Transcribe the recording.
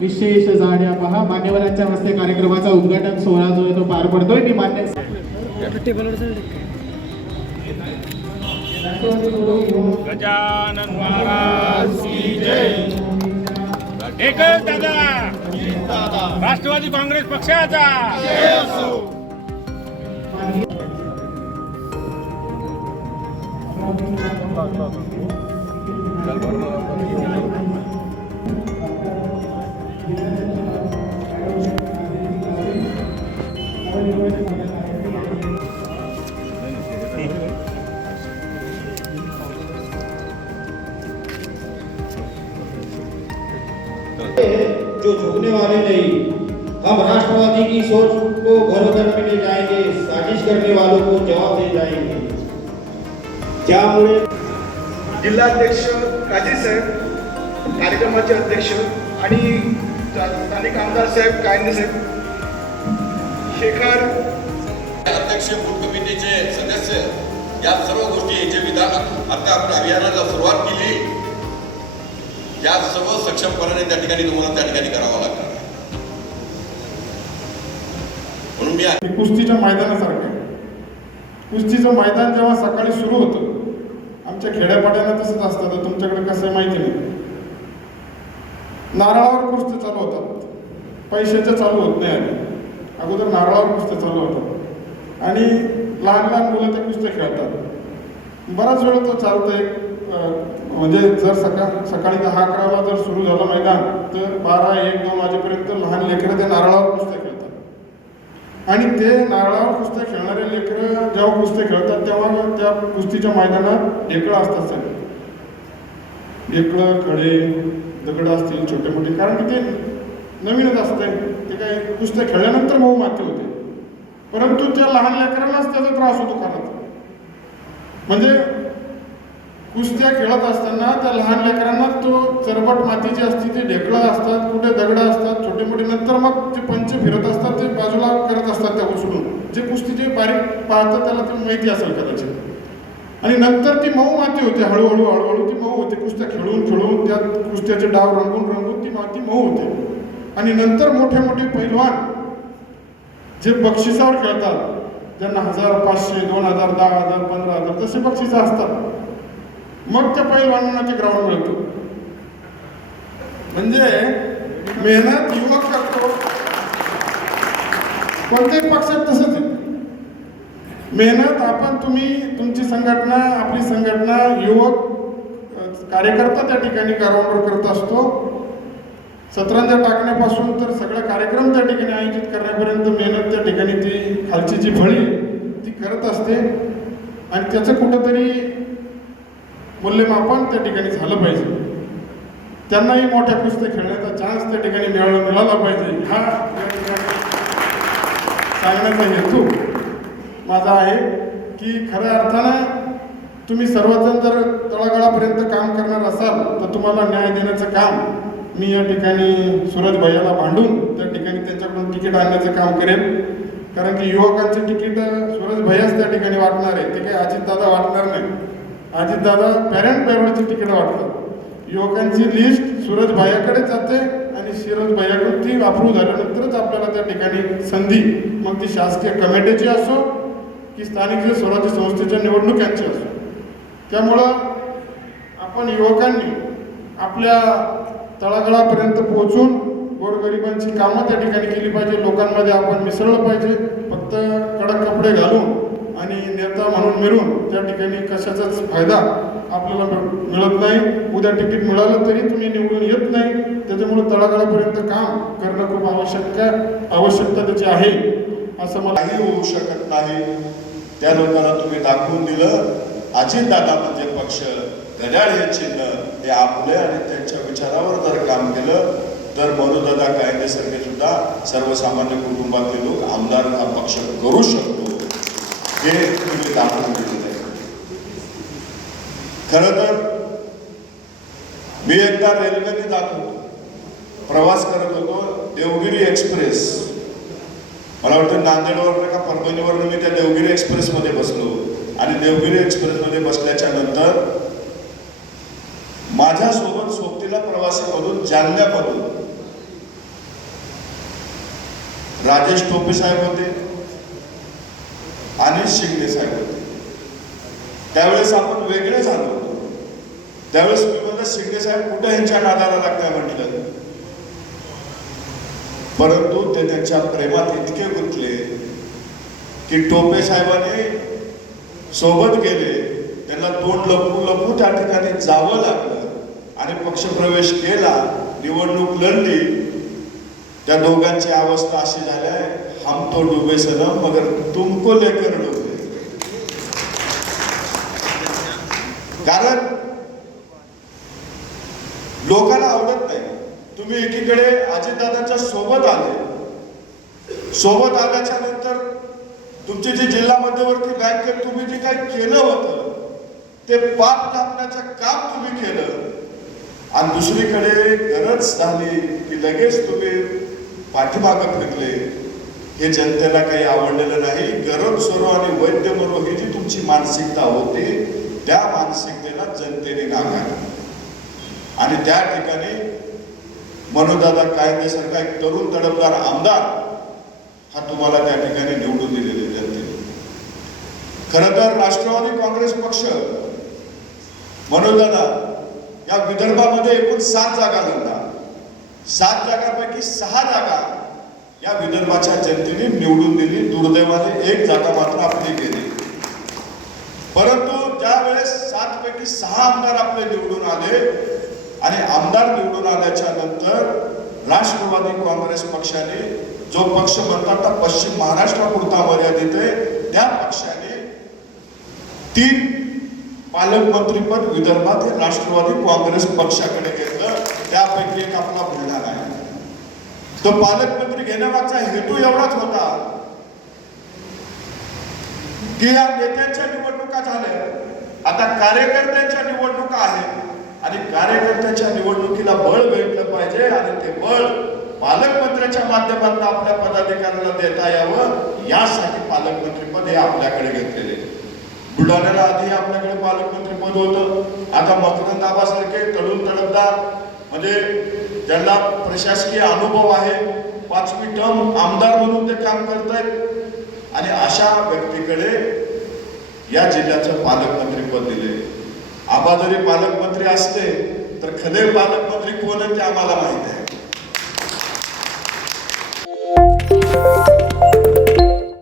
विशेष जाण्या पहा. मान्यवरांच्या हस्ते कार्यक्रमाचा उद्घाटन सोहळा जो आहे तो पार पडतोय. मी मान्य गजानन महाराज की जय. एकच दादा. राष्ट्रवादी काँग्रेस पक्षाचा. जो झुकने वाले नहीं हम राष्ट्रवादी की सोच को घर घर में ले जाएंगे साजिश करने वालों को जवाब दे जाएंगे। त्यामुळे जिल्हाध्यक्ष काजी साहेब कार्यक्रमाचे अध्यक्ष आणि स्थानिक आमदार साहेब कायंदे साहेब. शेखर. अध्यक्ष बूथ कमिटीचे सदस्य या सर्व गोष्टी जे विधान आता आपण अभियानाला सुरुवात केली या सर्व सक्षमपणाने त्या ठिकाणी तुम्हाला त्या ठिकाणी करावं लागणार म्हणून मी कुस्तीच्या मैदानासारखं. कुस्तीचं मैदान जेव्हा सकाळी सुरू होतं आमच्या खेड्यापाड्याला तसंच असतं. तर तुमच्याकडे कसं आहे माहिती नाही. नारळावर कुस्त्या चालू होतात. पैशाच्या चालू होत नाही आधी. अगोदर नारळावर कुस्त्या चालू होतात. आणि लहान लहान मुलं त्या कुस्त्या खेळतात. बराच वेळ तो चालतो एक म्हणजे जर सकाळ सकाळी दहा अकराला जर सुरू झालं मैदान तर बारा एक दोन वाजेपर्यंत लहान लेकरं ते नारळावर कुस्त्या खेळतात. आणि ते नारळावर कुस्त्या खेळणारे लेकरं जेव्हा कुस्त्या खेळतात तेव्हा त्या कुस्तीच्या मैदानात ढेकळं असतात सगळे. ढेकळं खडे दगड असतील छोटे मोठे कारण की ते नवीनच असते ते काय कुस्त्या खेळल्यानंतर मऊ माती होते. परंतु त्या लहान लेकरांनाच त्याचा त्रास होतो कारण म्हणजे कुस्त्या खेळत असताना त्या लहान लेकरांना तो चरबट माती जी असते ती ढेकळं असतात कुठे दगडं असतात छोटे मोठे नंतर मग जे पंच फिरत असतात ते बाजूला करत असतात त्या उचलून. जे कुस्ती जे बारीक पाहतात त्याला ते माहिती असेल कदाचित. आणि नंतर ती मऊ माती होते हळूहळू हळूहळू ती मऊ होते कुस्त्या खेळून कुस्त्याचे डाव रंगून रंगून ती माती मऊ होते. आणि नंतर मोठे मोठे पैलवान जे बक्षिसावर खेळतात ज्यांना हजार पाचशे दोन हजार दहा हजार पंधरा हजार तसे बक्षिसं असतात. मग त्या पैलवानांना ते ग्राउंड मिळतो. म्हणजे मेहनत युवक करतो. कोणत्याही पक्षात तसंच आहे. मेहनत आपण तुम्ही तुमची संघटना आपली संघटना युवक कार्यकर्ता त्या ठिकाणी ग्राउंडवर करत असतो. सतरंजा टाकण्यापासून तर सगळा कार्यक्रम त्या ठिकाणी आयोजित करण्यापर्यंत मेहनत त्या ठिकाणी ती खालची जी फळी ती करत असते. आणि त्याचं कुठंतरी मूल्यमापन त्या ठिकाणी झालं पाहिजे. त्यांनाही मोठ्या कुस्त्या खेळण्याचा चान्स त्या ठिकाणी मिळाला मिळाला पाहिजे. हा ठिकाणी सांगण्याचा हेतू माझा आहे की खऱ्या अर्थानं तुम्ही सर्वजण जर तळागाळा तर तुम्हाला न्याय देण्याचं काम मी या ठिकाणी सूरज भैयाला भांडून त्या ठिकाणी त्यांच्याकडून तिकीट आणण्याचं काम करेन. कारण की युवकांचे तिकीट सूरज भैयाच त्या ठिकाणी वाटणार आहे. ते काही अजितदादा वाटणार नाही. अजितदादा पॅरेंट पॅरोडची तिकीट वाटतात. युवकांची लिस्ट सूरज भैयाकडे जाते आणि सूरज भैयाकडून ती अप्रूव्ह झाल्यानंतरच आपल्याला त्या ठिकाणी संधी मग ती शासकीय कमिटीची असो की स्थानिक स्वराज्य संस्थेच्या निवडणुकांची असो. त्यामुळं आपण युवकांनी आपल्या तळागळापर्यंत पोहोचून गोरगरिबांची कामं त्या ठिकाणी केली पाहिजे. लोकांमध्ये आपण मिसळलं पाहिजे. फक्त कडक कपडे घालून आणि नेता म्हणून मिळून त्या ठिकाणी कशाचाच फायदा आपल्याला मिळ- मिळत नाही. उद्या तिकीट मिळालं तरी तुम्ही निवडून येत नाही. त्याच्यामुळे तळागाळापर्यंत काम करणं खूप आवश्यक आवश्यकता त्याची आहे. असं मला काही होऊ शकत नाही. त्या लोकांना तुम्ही दाखवून दिलं. अजितदादा म्हणजे पक्ष. घड्याळ हे चिन्ह. हे आपले आणि त्यांच्या विचारावर जर काम केलं तर मनुदादा कायदेसारखे सुद्धा सर्वसामान्य कुटुंबातले लोक आमदार हा पक्ष करू शकतो. हे तुम्ही दाखवून दिलेलं आहे. खरं तर मी एकदा रेल्वेने जात होतो. प्रवास करत होतो देवगिरी एक्सप्रेस. मला वाटतं नांदेडवरनं का परभणीवरनं मी त्या देवगिरी एक्सप्रेसमध्ये बसलो. आणि देवगिरी एक्सप्रेसमध्ये बसल्याच्या नंतर माझ्यासोबत सोबतीला प्रवासी प्रवासीमधून जालन्यामधून राजेश टोपे साहेब होते. आणि शिंगणे साहेब होते. त्यावेळेस आपण वेगळे झालो. होतो त्यावेळेस मी म्हणलं शिंगणे साहेब कुठं यांच्या नादाला लागताय? म्हटलं परंतु ते त्यांच्या प्रेमात इतके गुंतले की टोपे साहेबांनी सोबत गेले. त्यांना तोंड लपू लपू त्या ठिकाणी जावं लागलं. आणि पक्षप्रवेश केला. निवडणूक लढली. त्या दोघांची अवस्था अशी झाल्या हम तो डुबे सनम मगर तुमको लेकर डुबे. कारण लोकांना आवडत नाही. तुम्ही एकीकडे अजितदादांच्या सोबत आले. सोबत आल्याच्यानंतर तुमची जी जिल्हा मध्यवर्ती बँकेत तुम्ही जे काही केलं होतं ते पाप टाकण्याचं काम तुम्ही केलं. आणि दुसरीकडे गरज झाली की लगेच तुम्ही पाठीमाग फिरले. हे जनतेला काही आवडलेलं नाही. गरज सोरो आणि वैद्य मरो ही जी तुमची मानसिकता होती त्या मानसिकतेला जनतेने नाकारलं. आणि त्या ठिकाणी मनोदादा कायदेसारखा एक तरुण तडफदार आमदार हा तुम्हाला त्या ठिकाणी निवडून दिलेले जनतेने. खरं तर राष्ट्रवादी काँग्रेस पक्ष मनोदादा या विदर्भामध्ये एकूण सात जागा लढला सात जागांपैकी सहा जागा या विदर्भाच्या जनतेने निवडून दिली. दुर्दैवाने एक जागा मात्र आपली गेली. परंतु त्यावेळेस सात पैकी सहा आमदार आपले निवडून आले आणि आमदार निवडून आल्याच्यानंतर राष्ट्रवादी काँग्रेस पक्षाने जो पक्ष म्हणतात पश्चिम महाराष्ट्रापुरता मर्यादित आहे त्या पक्षाने तीन पालकमंत्रीपद विदर्भात हे राष्ट्रवादी काँग्रेस पक्षाकडे घेतलं. त्यापैकी एक आपला बुलढाणा आहे. तो पालकमंत्री घेण्यामागचा हेतू एवढाच होता की या नेत्यांच्या निवडणुका झाल्या. आता कार्यकर्त्यांच्या निवडणुका आहेत. आणि कार्यकर्त्यांच्या निवडणुकीला बळ भेटलं पाहिजे आणि ते बळ पालकमंत्र्यांच्या माध्यमातून आपल्या पदाधिकाऱ्याला देता यावं. यासाठी पालकमंत्री पद हे आपल्याकडे घेतलेले बुलढाण्याला आधी आपल्याकडे पालकमंत्री पद होतं. आता मकरंद आबासारखे तडून तडपदार म्हणजे ज्यांना प्रशासकीय अनुभव आहे पाचवी टर्म आमदार म्हणून ते काम करतायत. आणि अशा व्यक्तीकडे या जिल्ह्याचं पालकमंत्री पद दिले आबा जरी पालकमंत्री असते तर खरे पालकमंत्री कोण आहे ते आम्हाला माहीत आहे.